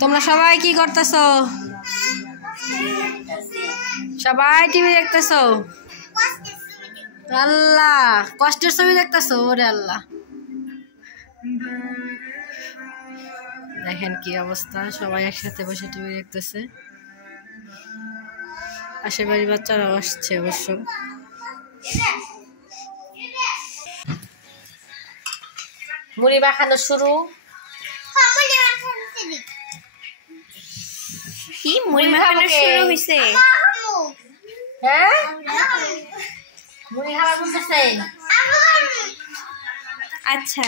তোমরা সবাই কি করতেছো? সবাই টিভি দেখতেছো? আল্লাহ, কষ্টের ছবি দেখতেছো? ওরে আল্লাহ, দেখেন কি অবস্থা, সবাই একসাথে বসে টিভি দেখতেছে। আশেপাশের বাচ্চারাও আসছে অবশ্য। মুড়ি মাখানো শুরু। কি মুড়ি মাখানো শুরু হইছে? হ্যাঁ, মুড়ি খাওয়া বলতেছে। আচ্ছা,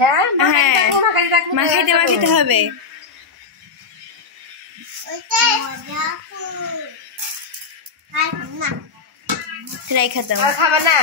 হ্যাঁ, মাখাইতে মাখাইতে হবে। রাইখা দাও। খাবা না?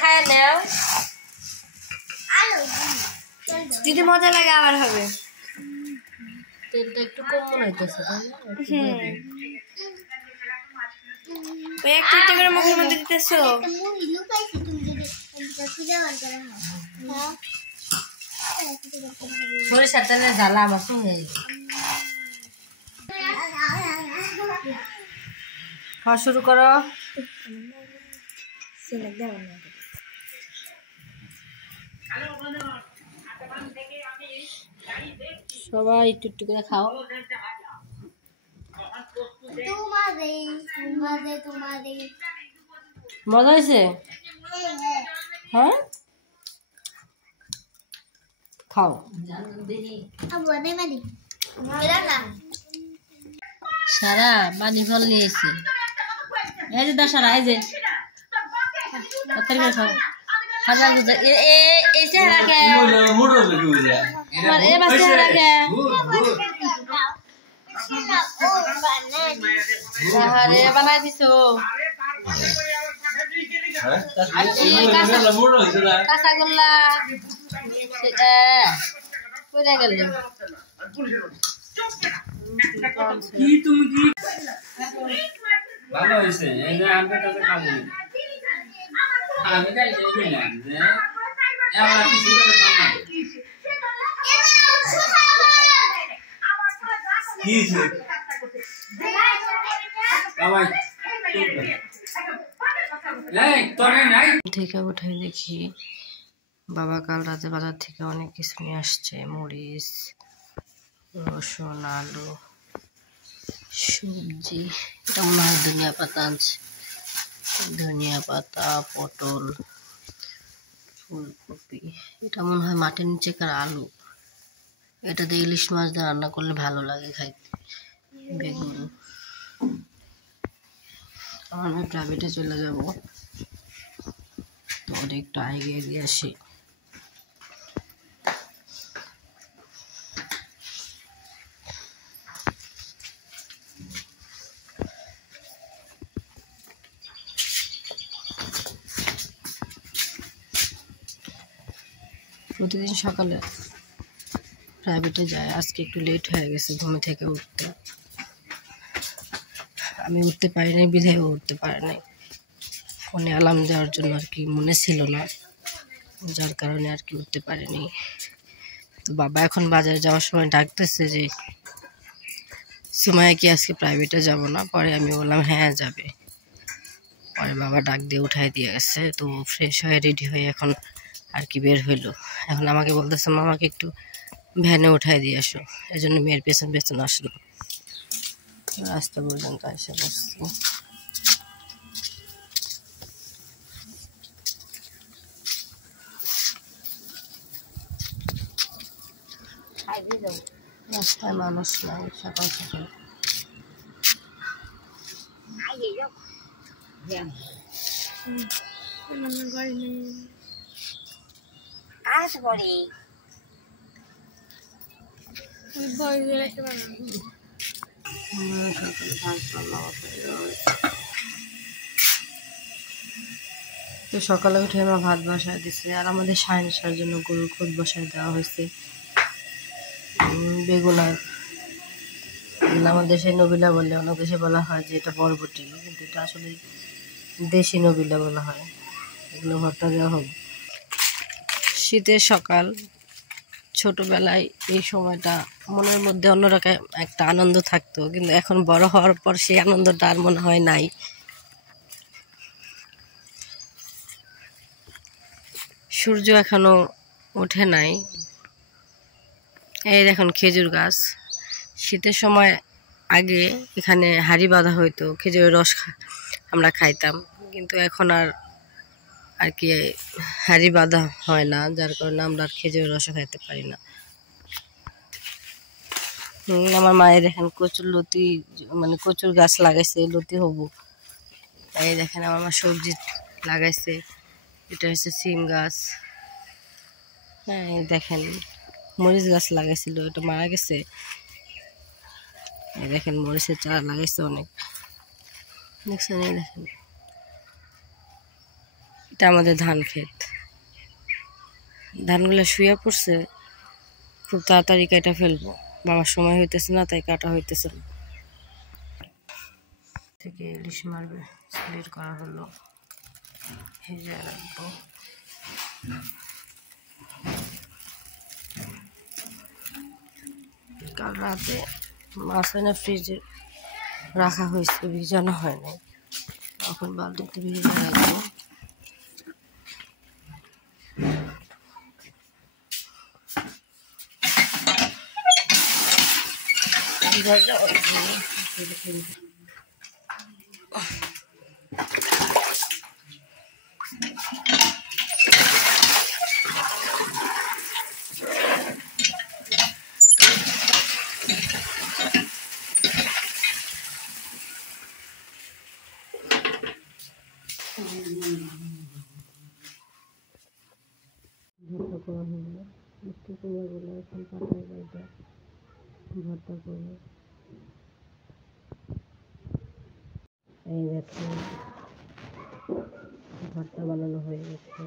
খায় নাও, যদি মজা লাগে আবার হবে। তেলটা একটু কম মনে হইতেছে। ওই একটা একটা করে মুখের মধ্যে দিতেছো। সরিষার তেলে জ্বালা আমার সঙ্গে। খাওয়া শুরু করো। সবাই একটু একটু করে খাও। মজা হয়েছে? হ্যাঁ, খাও। সারা পানি ফল নিয়েছি। এই যে দশারা, এই যে খাও। হাজার গুজা এই চেহারাকে বানাই দিছো। কাঁচাগোল্লা পড়ে গেল। ভালো হয়েছে, এই যে আমার কাছে খাবো। আমি তাই বললাম যে এবার কিছু করে খাবো। কি আছে? বাবা থেকে উঠে দেখি বাবা কাল রাতে বাজার থেকে অনেক কিছু নিয়ে আসছে। মরিচ, রসুন, আলু, সবজি। এটা মনে হয় ধনিয়া পাতা আনছে। ধনিয়া পাতা, পটল, ফুলকপি। এটা মনে হয় মাটির নিচেকার আলু। এটা দিয়ে ইলিশ মাছ দিয়ে রান্না করলে ভালো লাগে খাইতে। বেগুন। আমি প্রাইভেটে চলে যাব, তো একটু এগিয়ে দিয়ে আসি। প্রতিদিন সকালে প্রাইভেটে যায়, আজকে একটু লেট হয়ে গেছে ঘুম থেকে উঠতে। আমি উঠতে পারি নাই, বিধায় উঠতে পারে নাই। ফোনে অ্যালার্ম দেওয়ার জন্য আর কি মনে ছিল না, যার কারণে আর কি উঠতে পারিনি। তো বাবা এখন বাজারে যাওয়ার সময় ডাকতেছে যে সুমাইয়া কি আজকে প্রাইভেটে যাব না? পরে আমি বললাম হ্যাঁ যাবে। পরে বাবা ডাক দিয়ে উঠাই দিয়ে গেছে। তো ফ্রেশ হয়ে রেডি হয়ে এখন আর কি বের হইলো। এখন আমাকে বলতেছে মামাকে একটু ভ্যানে উঠাই দিয়ে আসো। এই জন্য মেয়ের পেছন পেছন আসলো। রাস্তা পর্যন্ত এসে বসছি। রাস্তায় মানুষ নাই সকাল সকাল। তো সকালে উঠে আমার ভাত বসায় দিচ্ছে, আর আমাদের সায়নিসার জন্য গরুর খুদ বসায় দেওয়া হয়েছে বেগুন। আর আমাদের দেশে নবিলা বলে, অনেক দেশে বলা হয় যে এটা বরবটি, কিন্তু এটা আসলে দেশি নবিলা বলা হয়। এগুলো ভর্তা দেওয়া হবে। শীতের সকাল, ছোটবেলায় এই সময়টা মনের মধ্যে অন্যরকম একটা আনন্দ থাকতো, কিন্তু এখন বড় হওয়ার পর সেই আনন্দটা আর মনে হয় নাই। সূর্য এখনো ওঠে নাই। এই দেখুন খেজুর গাছ। শীতের সময় আগে এখানে হাঁড়ি বাঁধা হইতো, খেজুরের রস আমরা খাইতাম, কিন্তু এখন আর কি হাঁড়ি বাঁধা হয় না, যার কারণে আমরা আর খেজুরের রসও খাইতে পারি না। আমার মায়ের দেখেন কচুর লতি, মানে কচুর গাছ লাগাইছে, লতি হবু। এই দেখেন আমার মা সবজি লাগাইছে, এটা হচ্ছে সিম গাছ। হ্যাঁ, এই দেখেন মরিচ গাছ লাগাইছিল, এটা মারা গেছে। এই দেখেন মরিচের চারা লাগাইছে অনেক, দেখছেন? এই দেখেন এটা আমাদের ধান ক্ষেত। ধানগুলো শুয়ে পড়ছে, খুব তাড়াতাড়ি কাটা ফেলবো, বাবার সময় হইতেছে না, তাই কাটা হইতেছে না। থেকে ইলিশ মারবে স্প্লিট করা হলো, ভেজে রাখবো। কাল রাতে মাছ এনে ফ্রিজে রাখা হয়েছে, ভিজানো হয় নাই, এখন বালতিতে ভিজে রাখবো। ভর্তা করা হলো, মিষ্টি কুমড়াগুলো এখন পাতায় পাতা ভর্তা করবো। এই দেখো ভর্তা বানানো হয়ে গেছে,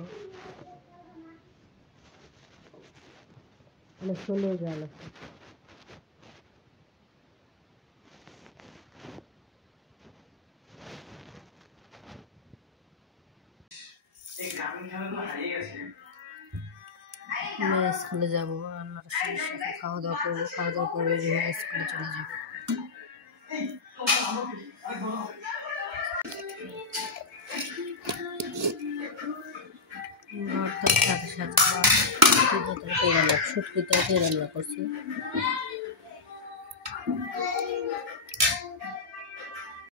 অনেক সুন্দর গান আছে। স্কুলে যাবো, রান্নার সাথে খাওয়া দাওয়া করবো, খাওয়া দাওয়া করে স্কুলে চলে যাবো। ভর্তার সাথে সাথে শুটকি তরকারি রান্না করছি।